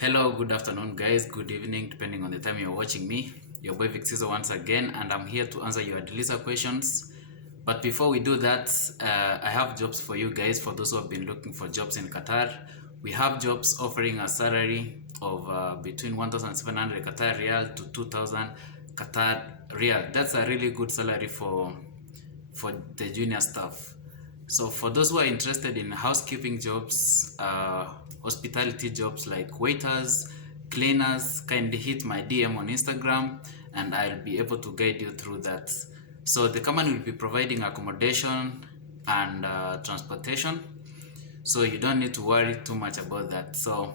Hello, good afternoon, guys. Good evening, depending on the time you're watching me. Your boy Vic Seezzo once again, and I'm here to answer your ADLSA questions. But before we do that, I have jobs for you guys. For those who have been looking for jobs in Qatar, we have jobs offering a salary of between 1,700 Qatar Real to 2,000 Qatar Real. That's a really good salary for the junior staff. So for those who are interested in housekeeping jobs, hospitality jobs like waiters, cleaners, kindly hit my DM on Instagram and I'll be able to guide you through that. So the company will be providing accommodation and transportation, so you don't need to worry too much about that. So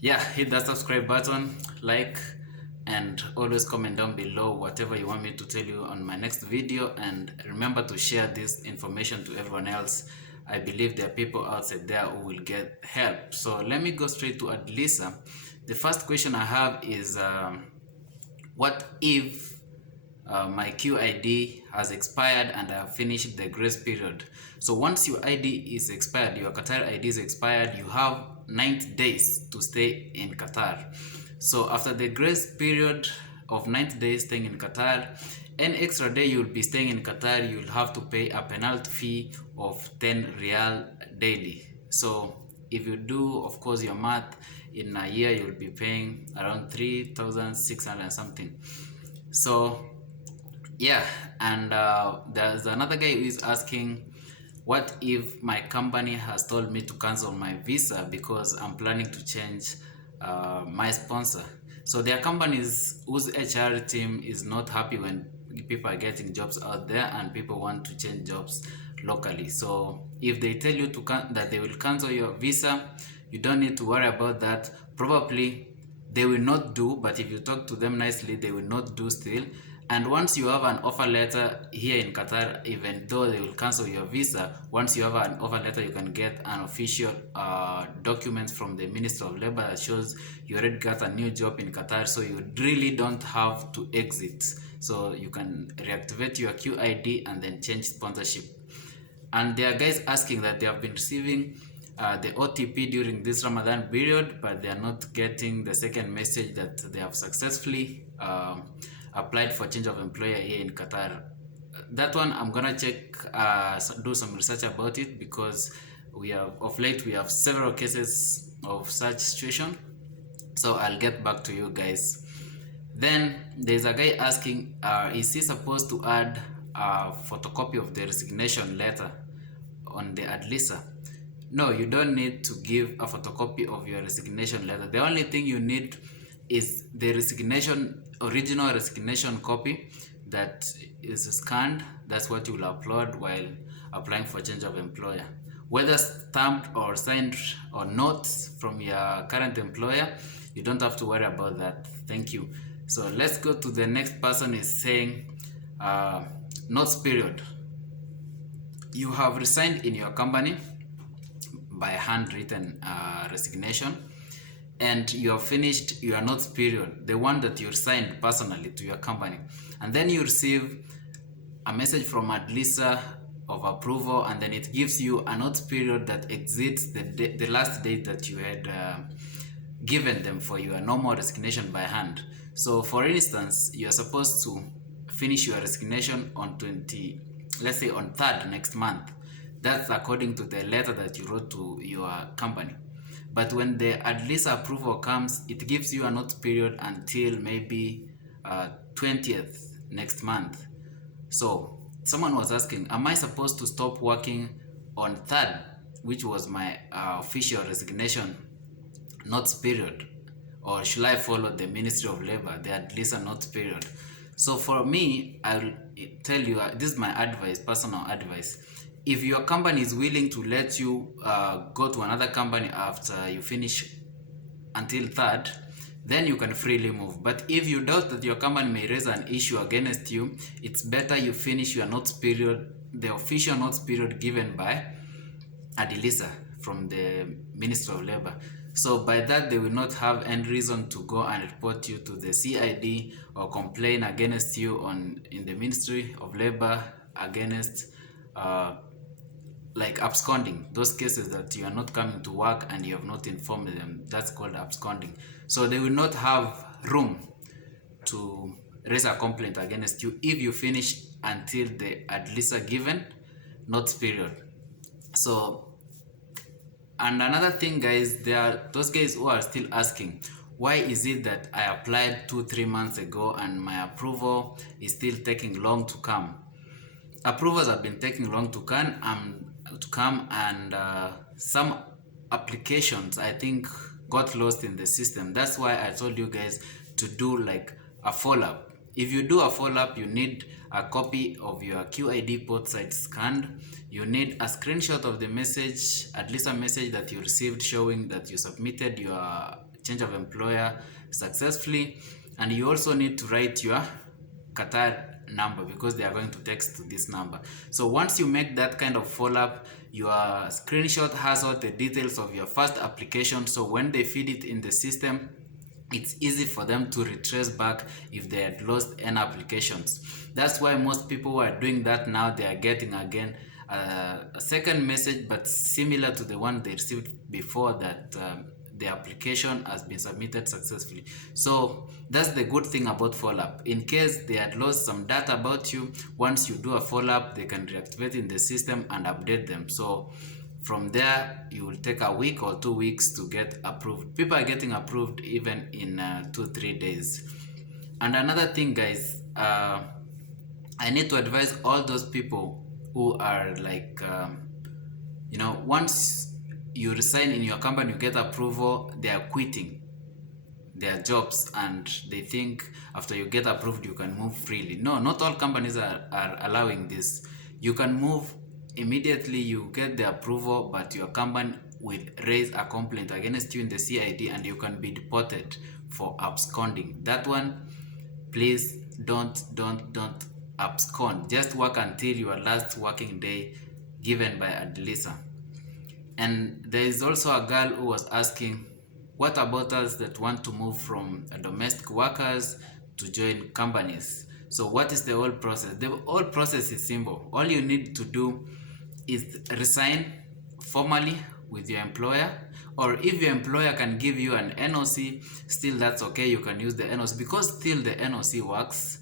yeah, hit that subscribe button, like, and always comment down below whatever you want me to tell you on my next video, and remember to share this information to everyone else. I believe there are people outside there who will get help. So let me go straight to ADLSA. The first question I have is what if my QID has expired and I have finished the grace period? So once your ID is expired, your Qatar ID is expired, you have 90 days to stay in Qatar. So after the grace period of 90 days staying in Qatar, any extra day you'll be staying in Qatar, you'll have to pay a penalty fee of 10 Real daily. So if you do, of course, your math, in a year you'll be paying around 3,600 something. So yeah, and there's another guy who is asking, what if my company has told me to cancel my visa because I'm planning to change my sponsor? So there are companies whose HR team is not happy when people are getting jobs out there and people want to change jobs locally. So if they tell you that they will cancel your visa, you don't need to worry about that. Probably they will not do, but if you talk to them nicely, they will not do still. And once you have an offer letter here in Qatar, even though they will cancel your visa, once you have an offer letter, you can get an official document from the Ministry of Labor that shows you already got a new job in Qatar, so you really don't have to exit. So you can reactivate your QID and then change sponsorship. And there are guys asking that they have been receiving the OTP during this Ramadan period, but they are not getting the second message that they have successfully applied for change of employer here in Qatar. That one I'm gonna check, do some research about it, because of late we have several cases of such situation. So I'll get back to you guys. Then there's a guy asking, is he supposed to add a photocopy of the resignation letter on the ADLSA? No, you don't need to give a photocopy of your resignation letter. The only thing you need is the original resignation copy that is scanned. That's what you will upload while applying for change of employer. Whether stamped or signed or not from your current employer, you don't have to worry about that. Thank you. So let's go to the next person. Is saying notice period. You have resigned in your company by handwritten resignation, and you have finished your notice period, the one that you signed personally to your company, and then you receive a message from ADLSA of approval, and then it gives you a notice period that exceeds the last date that you had given them for your normal resignation by hand. So for instance, you are supposed to finish your resignation on let's say on 3rd next month. That's according to the letter that you wrote to your company. But when the ADLSA approval comes, it gives you a notice period until maybe 20th next month. So someone was asking, am I supposed to stop working on 3rd, which was my official resignation notice period, or should I follow the Ministry of Labor, the ADLSA notice period? So for me, I'll tell you, this is my advice, personal advice. If your company is willing to let you go to another company after you finish until 3rd, then you can freely move. But if you doubt that your company may raise an issue against you, it's better you finish your notice period, the official notice period given by ADLSA from the Ministry of Labor. So by that, they will not have any reason to go and report you to the CID or complain against you in the Ministry of Labor against like absconding, those cases that you are not coming to work and you have not informed them, that's called absconding. So they will not have room to raise a complaint against you if you finish until the ADLSA given notice period. So, and another thing, guys, there are those guys who are still asking, why is it that I applied 2-3 months ago and my approval is still taking long to come? Approvals have been taking long to come, and some applications, I think, got lost in the system. That's why I told you guys to do like a follow-up. If you do a follow-up, you need a copy of your QID port site scanned. You need a screenshot of the message, at least a message that you received showing that you submitted your change of employer successfully. And you also need to write your QATAR number, because they are going to text to this number. So once you make that kind of follow-up, your screenshot has all the details of your first application. So when they feed it in the system, it's easy for them to retrace back if they had lost any applications. That's why most people who are doing that now, they are getting again a second message, but similar to the one they received before, that the application has been submitted successfully. So that's the good thing about follow-up. In case they had lost some data about you, once you do a follow-up, they can reactivate in the system and update them. So from there, you will take a week or 2 weeks to get approved. People are getting approved even in 2-3 days. And another thing, guys, I need to advise all those people who are like, once you resign in your company, you get approval, they are quitting their jobs and they think after you get approved you can move freely. No, not all companies are allowing this. You can move immediately you get the approval, but your company will raise a complaint against you in the CID and you can be deported for absconding. That one, please don't abscond. Just work until your last working day given by ADLSA. And there is also a girl who was asking, what about us that want to move from domestic workers to join companies? So what is the whole process? The whole process is simple. All you need to do is resign formally with your employer, or if your employer can give you an NOC, still that's okay. You can use the NOC, because still the NOC works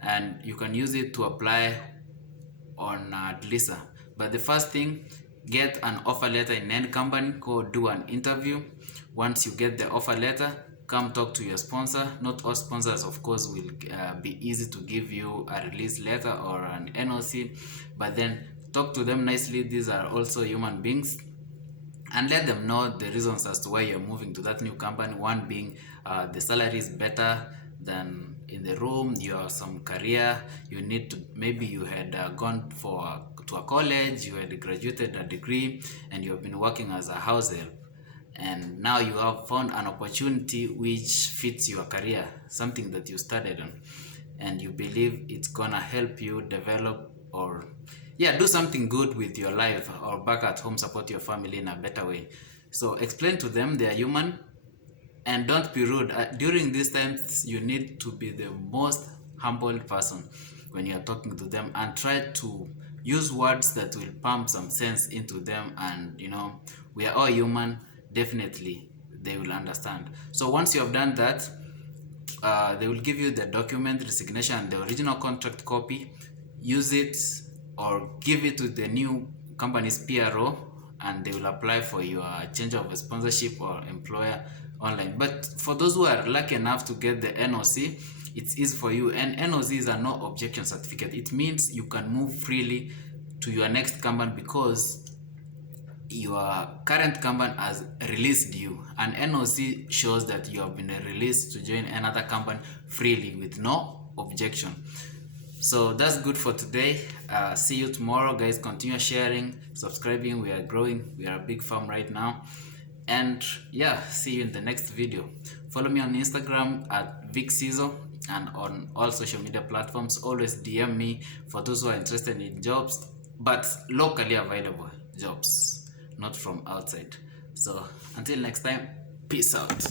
and you can use it to apply on ADLSA. But the first thing, get an offer letter in any company, go do an interview. Once you get the offer letter, come talk to your sponsor. Not all sponsors, of course, will be easy to give you a release letter or an NOC, but then talk to them nicely. These are also human beings, and let them know the reasons as to why you're moving to that new company. One being the salary is better than in the room, you have some career, you need to, maybe you had gone to a college, you had graduated a degree and you have been working as a house help, and now you have found an opportunity which fits your career, something that you studied on, and you believe it's gonna help you develop or do something good with your life, or back at home support your family in a better way. So explain to them they are human and don't be rude. During these times, you need to be the most humble person when you are talking to them, and try to use words that will pump some sense into them. And we are all human. Definitely they will understand. So once you have done that, they will give you the document, resignation, and the original contract copy. Use it or give it to the new company's PRO, and they will apply for your change of sponsorship or employer online. But for those who are lucky enough to get the NOC, it's easy for you. And NOC is a no objection certificate. It means you can move freely to your next company because your current company has released you. An NOC shows that you have been released to join another company freely with no objection. So that's good for today. See you tomorrow, guys. Continue sharing, subscribing. We are growing. We are a big farm right now. And see you in the next video. Follow me on Instagram at Vic Seezzo, and on all social media platforms. Always DM me for those who are interested in jobs, but locally available jobs, not from outside. So until next time, peace out.